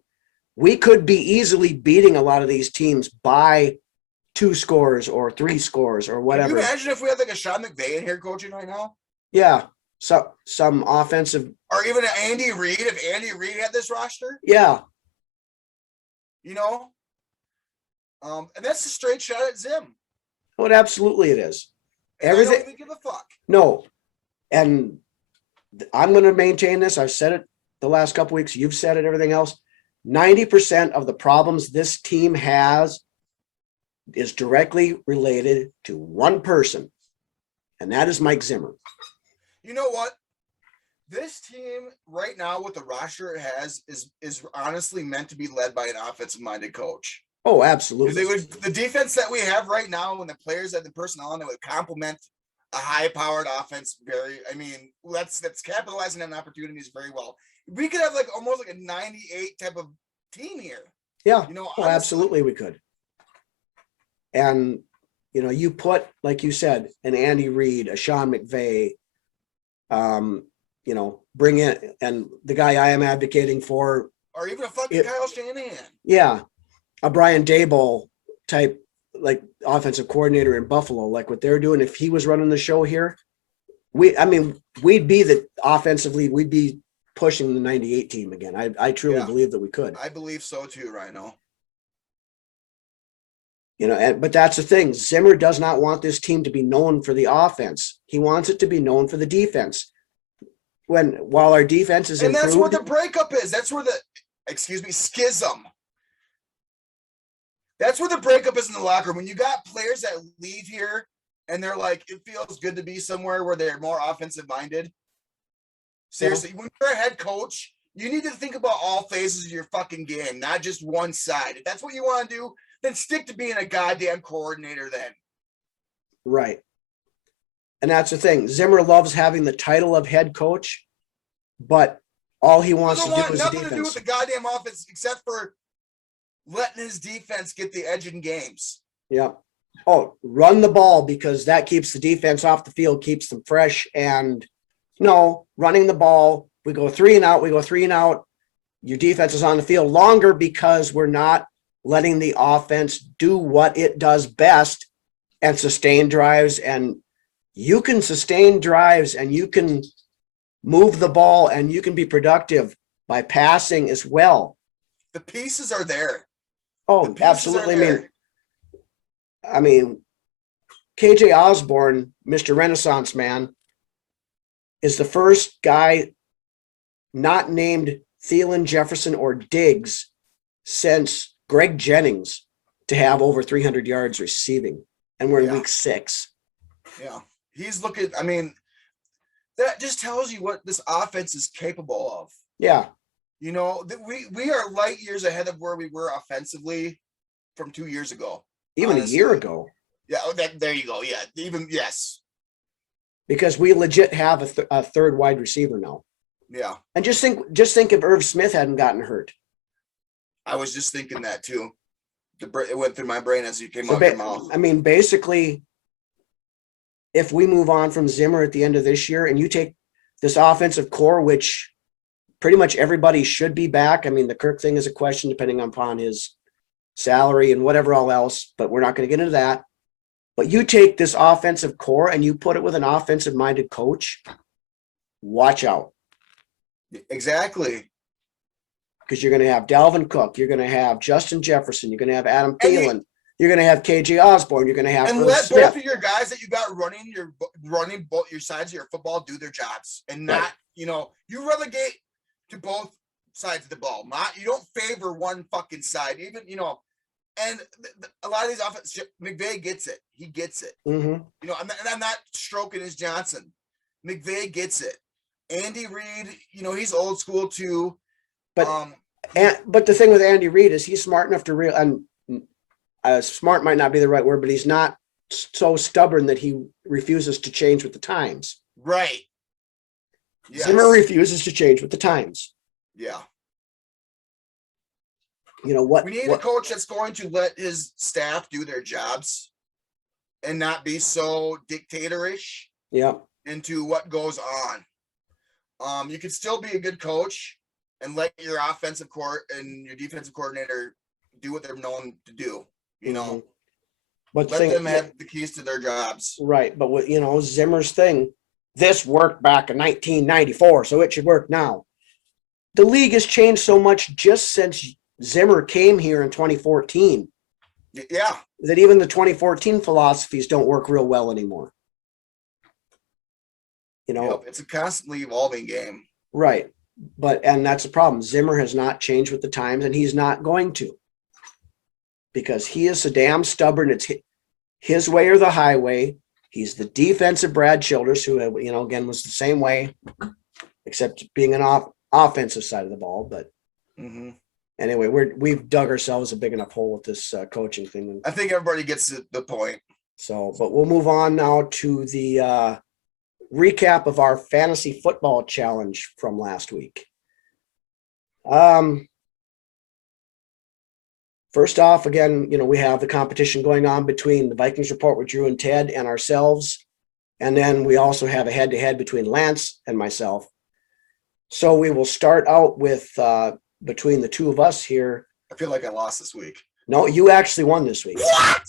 We could be easily beating a lot of these teams by 2 scores or 3 scores or whatever. Can you imagine if we had like a Sean McVay in here coaching right now? Yeah, so some offensive, or even an Andy Reid. If Andy Reid had this roster, yeah, you know, and that's a straight shot at Zim. well, absolutely it is. And Everything. I don't even give a fuck. No, and I'm going to maintain this. I've said it the last couple weeks. You've said it. Everything else. 90% of the problems this team has is directly related to one person, and that is Mike Zimmer. You know what? This team right now with the roster it has is honestly meant to be led by an offensive-minded coach. Oh, absolutely. The defense that we have right now and the players and the personnel on it would complement a high-powered offense that's capitalizing on opportunities very well. We could have like almost like a 98 type of team here. Yeah, you know, absolutely we could. And, you know, you put, like you said, an Andy Reid, a Sean McVay, you know, bring in, and the guy I am advocating for. Or even a fucking Kyle Shanahan. Yeah, a Brian Daboll type, like offensive coordinator in Buffalo, like what they're doing. If he was running the show here, we'd be the offensively, we'd be pushing the 98 team again. I truly believe that we could. I believe so too, Ryno. You know, but that's the thing. Zimmer does not want this team to be known for the offense. He wants it to be known for the defense. While our defense is improved, that's where the breakup is. That's where schism. That's where the breakup is in the locker room. When you got players that leave here and they're like, it feels good to be somewhere where they're more offensive minded. Seriously, when you're a head coach, you need to think about all phases of your fucking game, not just one side. If that's what you want to do, then stick to being a goddamn coordinator then. Right. And that's the thing. Zimmer loves having the title of head coach, but all he wants to do is nothing defense. to do with the goddamn offense except for letting his defense get the edge in games. Yeah. Oh, run the ball because that keeps the defense off the field, keeps them fresh. And no, running the ball, we go 3 and out. Your defense is on the field longer because we're not letting the offense do what it does best and sustain drives. And you can sustain drives and you can move the ball and you can be productive by passing as well. The pieces are there. Oh, absolutely. I mean, KJ Osborne, Mr. Renaissance Man, is the first guy not named Thielen, Jefferson, or Diggs since Greg Jennings to have over 300 yards receiving. And we're in week 6. Yeah. He's looking, that just tells you what this offense is capable of. Yeah. You know, we are light years ahead of where we were offensively from 2 years ago. Even honestly. A year ago. Yeah, there you go. Yeah, yes. Because we legit have a third wide receiver now. Yeah. And just think if Irv Smith hadn't gotten hurt. I was just thinking that too. It went through my brain as you came out your mouth. Basically, if we move on from Zimmer at the end of this year and you take this offensive core, which pretty much everybody should be back. The Kirk thing is a question depending upon his salary and whatever all else, but we're not going to get into that. But you take this offensive core and you put it with an offensive-minded coach, watch out. Exactly. Because you're going to have Dalvin Cook, you're going to have Justin Jefferson, you're going to have Adam Thielen, you're going to have KJ Osborne, you're going to have let both of your guys that you got running both your sides of your football do their jobs and not, you relegate to both sides of the ball. You don't favor one fucking side, even, and a lot of these offense, McVay gets it. He gets it. Mm-hmm. I'm not stroking his Johnson. McVay gets it. Andy Reid, he's old school too. But but the thing with Andy Reid is he's smart enough to smart might not be the right word, but he's not so stubborn that he refuses to change with the times. Right. Yes. Zimmer refuses to change with the times. Yeah. You know what? We need a coach that's going to let his staff do their jobs and not be so dictatorish. Yeah. Into what goes on. You could still be a good coach and let your offensive court and your defensive coordinator do what they're known to do. But let them have the keys to their jobs. Right. But what Zimmer's thing, this worked back in 1994, so it should work now. The league has changed so much just since Zimmer came here in 2014. Yeah. That even the 2014 philosophies don't work real well anymore. It's a constantly evolving game. Right. And that's the problem. Zimmer has not changed with the times, and he's not going to. Because he is so damn stubborn. It's his way or the highway. He's the defensive Brad Childers, who, again, was the same way, except being an offensive side of the ball. But anyway, we've dug ourselves a big enough hole with this coaching thing. I think everybody gets the point. So, but we'll move on now to the recap of our fantasy football challenge from last week. First off, again, we have the competition going on between the Vikings Report with Drew and Ted and ourselves. And then we also have a head-to-head between Lance and myself. So we will start out with between the two of us here. I feel like I lost this week. No, you actually won this week. What?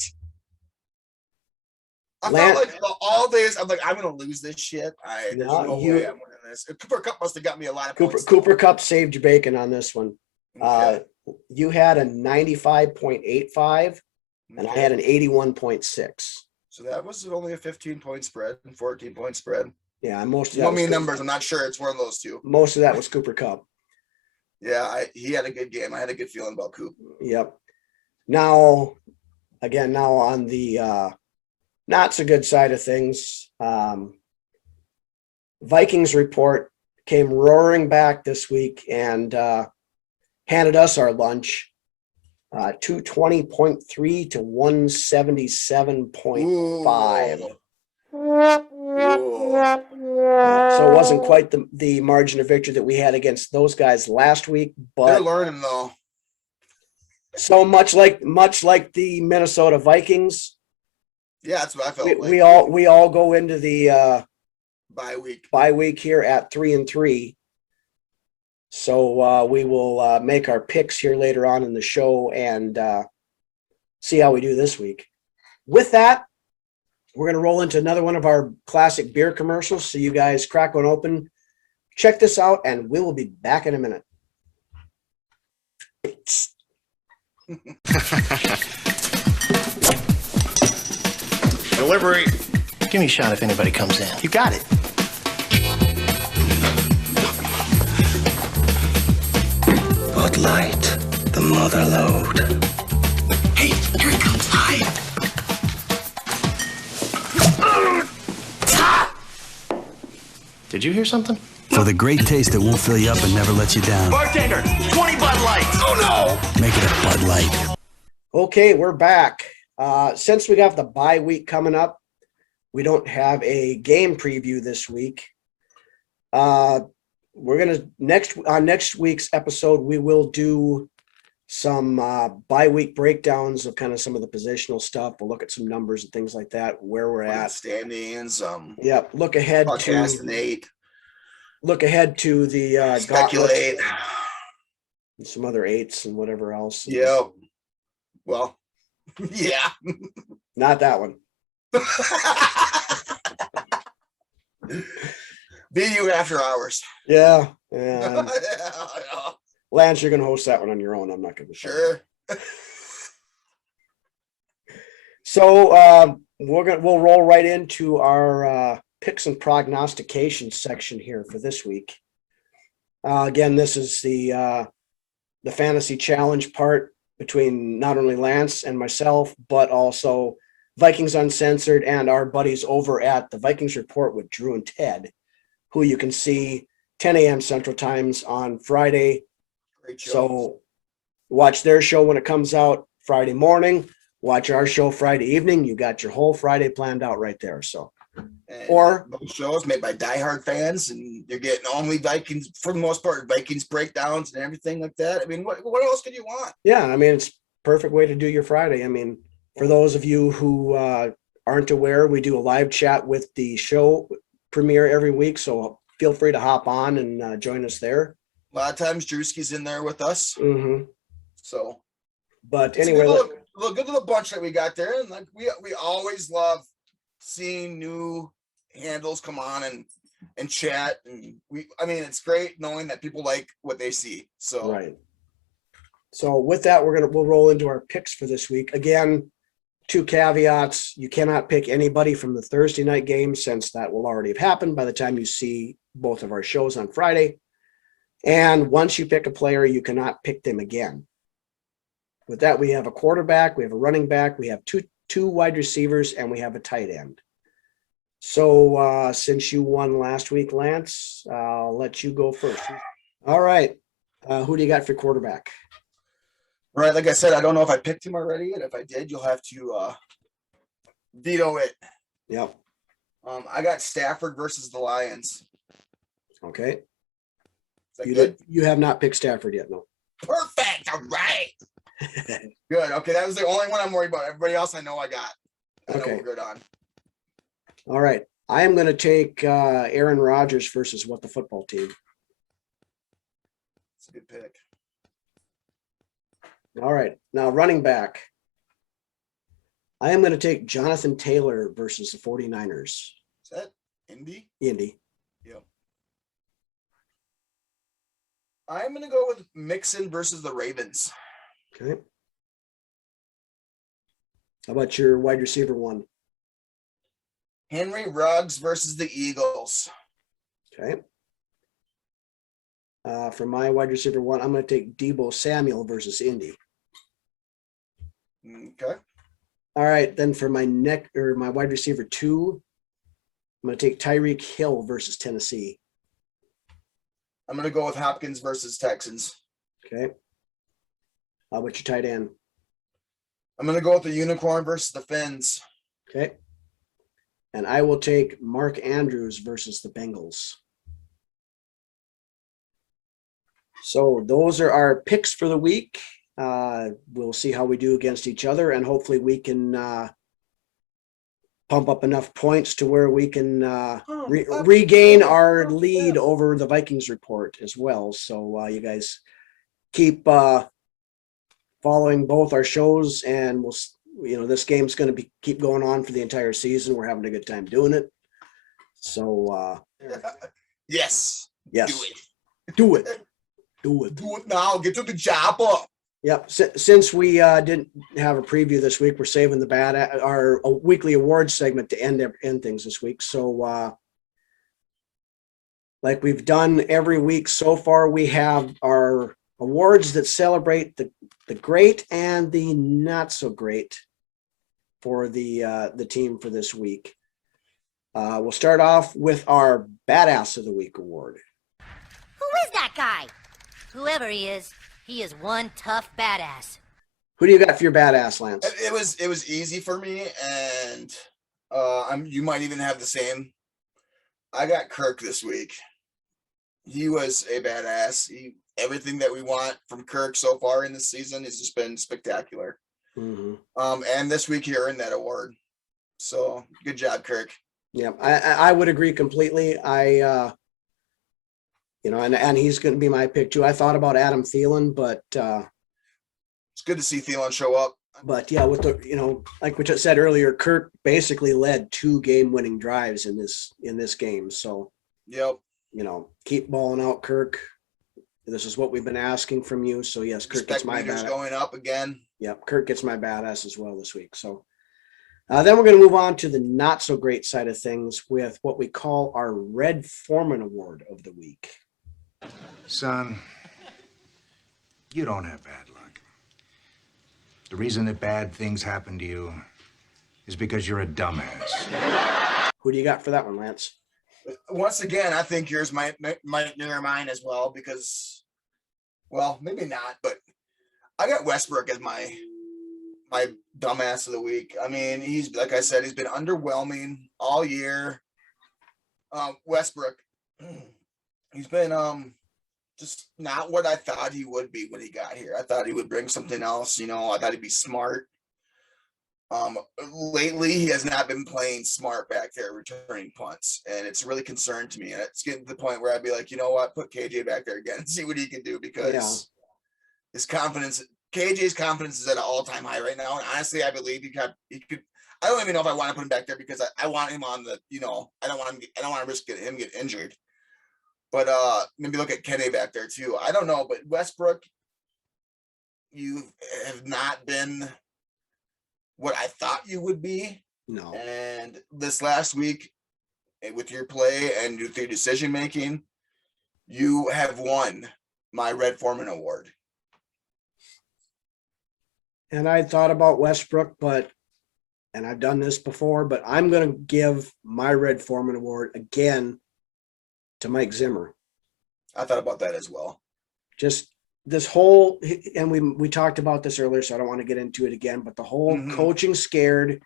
I felt like all days, I'm like, I'm going to lose this shit. There's no way I'm winning this. Cooper Kupp must have got me a lot of points. Cooper Kupp saved your bacon on this one. Okay. You had a 95.85 and I had an 81.6. So that was only a 15-point spread and 14-point spread. Yeah, most of that. You want me numbers? I'm not sure. It's one of those two. Most of that was Cooper Kupp. Yeah, he had a good game. I had a good feeling about Coop. Yep. Now on the not so good side of things, Vikings Report came roaring back this week and handed us our lunch, 220.3 to 177.5. So it wasn't quite the margin of victory that we had against those guys last week, but they're learning though. So much like the Minnesota Vikings. Yeah, that's what I felt like. We all go into the bye week here at 3-3. So we will make our picks here later on in the show and see how we do this week. With that, we're going to roll into another one of our classic beer commercials. So you guys crack one open, check this out, and we will be back in a minute. Delivery. Give me a shot if anybody comes in. You got it. Bud Light, the mother load. Hey, here it comes. Hide. Did you hear something? For the great taste that won't fill you up and never let you down. Bartender, 20 Bud Lights. Oh no! Make it a Bud Light. Okay, we're back. Since we got the bye week coming up, we don't have a game preview this week. We're gonna next week's episode, we will do some bye week breakdowns of kind of some of the positional stuff. We'll look at some numbers and things like that, where we're at. Standings. Yep. Look ahead podcast and 8. Look ahead to the speculate and some other 8s and whatever else. Yep. Well, yeah. Not that one. BU after hours. Yeah. Lance, you're going to host that one on your own. I'm not going to. Sure. So we'll roll right into our picks and prognostication section here for this week. Again, this is the fantasy challenge part between not only Lance and myself, but also Vikings Uncensored and our buddies over at the Vikings Report with Drew and Ted. who you can see 10 a.m. Central Times on Friday. Great show. So watch their show when it comes out Friday morning. Watch our show Friday evening. You got your whole Friday planned out right there. So, And or both shows made by diehard fans, and you're getting only Vikings for the most part, Vikings breakdowns and everything like that. I mean, what else could you want? yeah, I mean, it's perfect way to do your Friday. I mean, for those of you who aren't aware, we do a live chat with the show premiere every week. So feel free to hop on and join us there. A lot of times Drewski's in there with us. Mm-hmm. So, But it's anyway, a good little bunch that we got there, and like we always love seeing new handles come on and chat, and I mean, it's great knowing that people like what they see. So right. So with that, we'll roll into our picks for this week. Again, 2 caveats: you cannot pick anybody from the Thursday night game, since that will already have happened by the time you see both of our shows on Friday. And once you pick a player, you cannot pick them again. With that, we have a quarterback, we have a running back, we have two wide receivers, and we have a tight end. So since you won last week, Lance, I'll let you go first. All right. Who do you got for quarterback? right, like I said, I don't know if I picked him already, and if I did, you'll have to veto it. Yep. I got Stafford versus the Lions. Okay. Is that good? You have not picked Stafford yet, no. Perfect. All right. Good. Okay, that was the only one I'm worried about. Everybody else I know I got. I know Okay. we're good on. All right. I am going to take Aaron Rodgers versus What the Football Team. It's a good pick. All right. Now, running back. I am going to take Jonathan Taylor versus the 49ers. Is that Indy? Indy. Yep. I'm going to go with Mixon versus the Ravens. Okay. How about your wide receiver one? Henry Ruggs versus the Eagles. Okay. For my wide receiver one, I'm going to take Deebo Samuel versus Indy. Okay. All right. Then for my my wide receiver two, I'm going to take Tyreek Hill versus Tennessee. I'm going to go with Hopkins versus Texans. Okay. How about your tight end? I'm going to go with the Unicorn versus the Finns. Okay. And I will take Mark Andrews versus the Bengals. So those are our picks for the week. We'll see how we do against each other, and hopefully we can pump up enough points to where we can regain our lead over the Vikings Report as well. So you guys keep following both our shows, and this game's going to keep going on for the entire season. We're having a good time doing it. So Yes. Do it now. Get to the job. Yep. Since we didn't have a preview this week, we're saving our weekly awards segment to end things this week. So like we've done every week so far, we have our awards that celebrate the great and the not so great for the team for this week. We'll start off with our Badass of the Week award. Who is that guy? Whoever he is one tough badass. Who do you got for your Badass, Lance? It was easy for me, and you might even have the same. I got Kirk this week. He was a badass. Everything that we want from Kirk so far in this season has just been spectacular. Mm-hmm. And this week he earned that award. So good job, Kirk. Yeah, I would agree completely. And he's going to be my pick too. I thought about Adam Thielen, but it's good to see Thielen show up. But yeah, with like we just said earlier, Kirk basically led 2 game-winning drives in this game. So yep, keep balling out, Kirk. This is what we've been asking from you. So yes, Kirk gets my badass. Going up again. Yep, Kirk gets my badass as well this week. So then we're going to move on to the not so great side of things with what we call our Red Foreman Award of the week. Son, you don't have bad luck. The reason that bad things happen to you is because you're a dumbass. Who do you got for that one, Lance? Once again, I think yours might mirror mine as well because, well, maybe not, but I got Westbrook as my dumbass of the week. I mean, he's, like I said, he's been underwhelming all year. Westbrook, he's been just not what I thought he would be when he got here. I thought he would bring something else, I thought he'd be smart. Lately he has not been playing smart back there returning punts, and it's really concerned to me. And it's getting to the point where I'd be like, you know what, put KJ back there again and see what he can do, because KJ's confidence is at an all-time high right now. And honestly, I believe he could. I don't even know if I want to put him back there because I want him on the, I don't want to risk him get injured. But maybe look at Kenny back there too. I don't know, but Westbrook, you have not been what I thought you would be. No. And this last week, with your play and with your decision making, you have won my Red Foreman Award. And I thought about Westbrook, and I've done this before, but I'm going to give my Red Foreman Award again to Mike Zimmer. I thought about that as well. Just this whole, and we talked about this earlier, so I don't want to get into it again, but the whole coaching scared,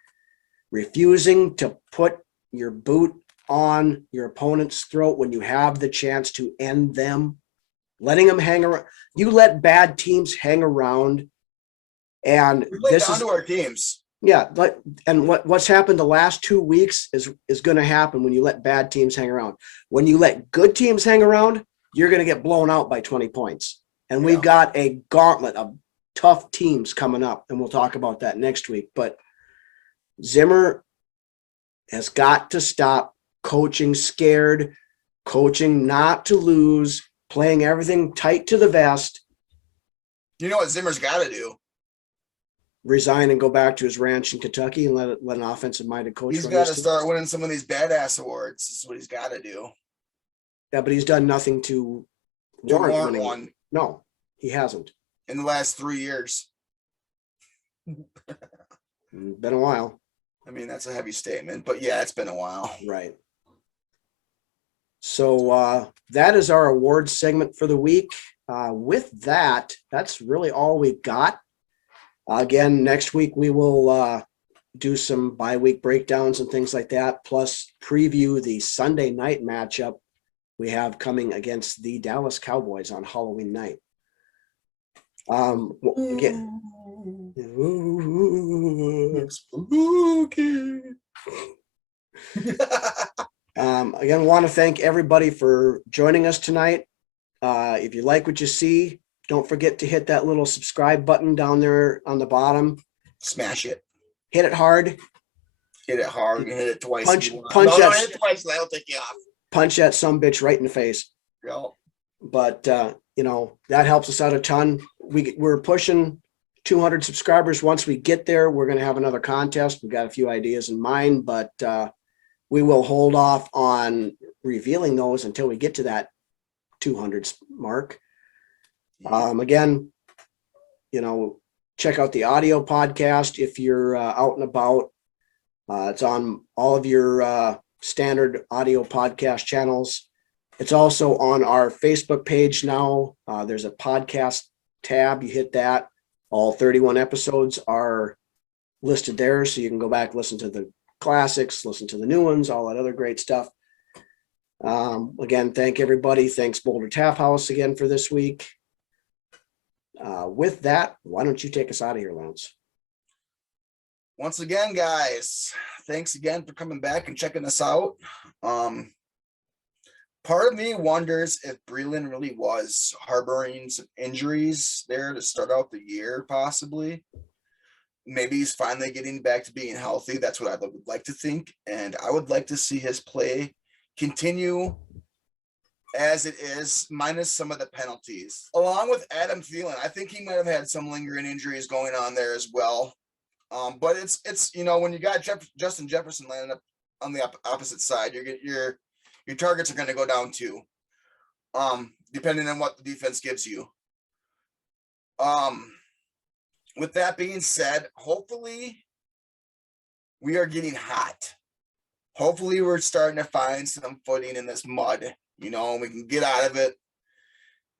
refusing to put your boot on your opponent's throat when you have the chance to end them, letting them hang around. You let bad teams hang around, and this is down to our teams. Yeah, and what's happened the last 2 weeks is going to happen when you let bad teams hang around. When you let good teams hang around, you're going to get blown out by 20 points. And we've got a gauntlet of tough teams coming up, and we'll talk about that next week. But Zimmer has got to stop coaching scared, coaching not to lose, playing everything tight to the vest. You know what Zimmer's got to do? Resign and go back to his ranch in Kentucky and let an offensive-minded coach. He's got to start winning some of these badass awards. This is what he's got to do. Yeah, but he's done nothing to warrant winning one. No, he hasn't. In the last 3 years. Been a while. I mean, that's a heavy statement, but yeah, it's been a while. Right. So that is our awards segment for the week. With that, that's really all we've got. Again, next week we will do some bye-week breakdowns and things like that, plus preview the Sunday night matchup we have coming against the Dallas Cowboys on Halloween night. Again, again, want to thank everybody for joining us tonight. If you like what you see, don't forget to hit that little subscribe button down there on the bottom. Smash it. Hit it hard. Hit it hard. Hit it twice. Punch hit that. it twice. That'll take you off. Punch that sumbitch right in the face. Yeah. But that helps us out a ton. We're pushing 200 subscribers. Once we get there, we're going to have another contest. We've got a few ideas in mind, but we will hold off on revealing those until we get to that 200 mark. Again, check out the audio podcast if you're out and about. It's on all of your standard audio podcast channels. It's also on our Facebook page now. There's a podcast tab. You hit that. All 31 episodes are listed there, so you can go back, listen to the classics, listen to the new ones, all that other great stuff. Again, thank everybody. Thanks Boulder Tap House again for this week. With that, why don't you take us out of here, Lance? Once again, guys, thanks again for coming back and checking us out. Part of me wonders if Breland really was harboring some injuries there to start out the year, possibly. Maybe he's finally getting back to being healthy. That's what I would like to think. And I would like to see his play continue as it is, minus some of the penalties. Along with Adam Thielen, I think he might have had some lingering injuries going on there as well. But it's when you got Justin Jefferson landing up on the opposite side, your targets are going to go down too, depending on what the defense gives you. With that being said, hopefully we are getting hot. hopefully we're starting to find some footing in this mud, you know, and we can get out of it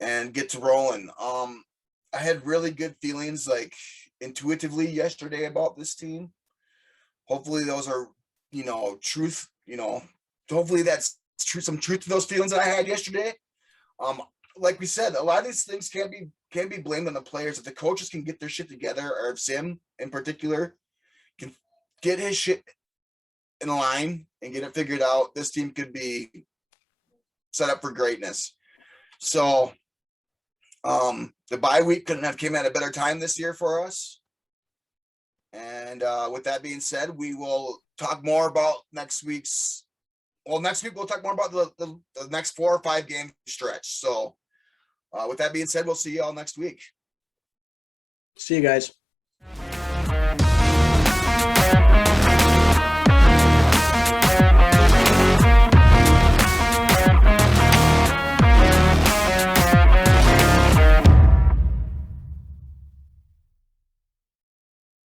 and get to rolling. I had really good feelings, like intuitively yesterday about this team. Hopefully those are, you know, truth, you know, hopefully that's true, some truth to those feelings that I had yesterday. Like we said, a lot of these things can't be blamed on the players. If the coaches can get their shit together, or if Sim in particular can get his shit in line and get it figured out, this team could be set up for greatness. So the bye week couldn't have came at a better time this year for us. And with that being said, we will talk more about next week we'll talk more about the next 4 or 5 game stretch. So with that being said, we'll see you all next week. See you guys.